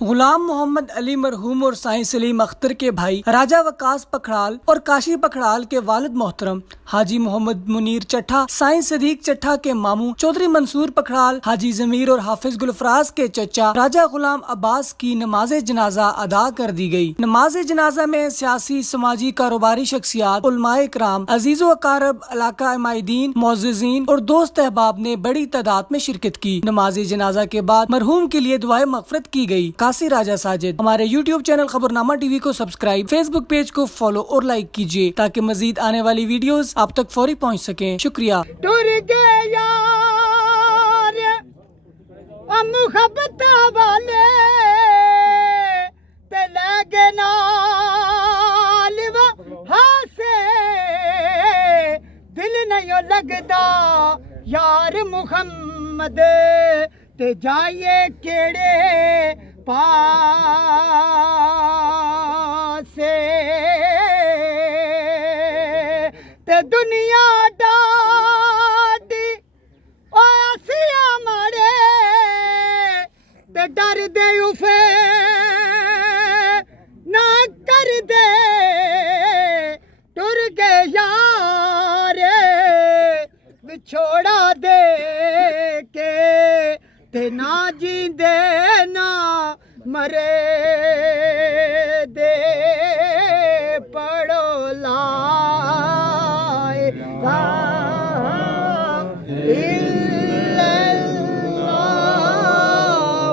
غلام محمد علی مرحوم اور سائیں سلیم اختر کے بھائی راجہ وقاص پکھڑال اور کاشی پکھڑال کے والد محترم حاجی محمد منیر چٹھا، سائیں صدیق چٹھا کے ماموں چودھری منصور پکھڑال، حاجی ضمیر اور حافظ گلفراز کے چچا راجہ غلام عباس کی نماز جنازہ ادا کر دی گئی۔ نماز جنازہ میں سیاسی، سماجی، کاروباری شخصیات، علماء اکرام، عزیز و اقارب، علاقہ عمائدین، معززین اور دوست احباب نے بڑی تعداد میں شرکت کی۔ نماز جنازہ کے بعد مرحوم کے لیے دعائے مغفرت کی گئی۔ کاسی راجہ ساجد ہمارے یوٹیوب چینل خبرنامہ ٹی وی کو سبسکرائب، فیس بک پیج کو فالو اور لائک کیجیے تاکہ مزید آنے والی ویڈیوز آپ تک فوری پہنچ سکیں۔ شکریہ۔ محبت والے تے لگے نال ہاسے دل نہیں لگدا یار محمد تے جائیے کیڑے پاسے تے دنیا ڈاڈی آسیا مارے تے ڈر دے اوفے نہ کر دے ٹر گئے یار بچھوڑا دے کے تے نہ جیندے نہ مرے۔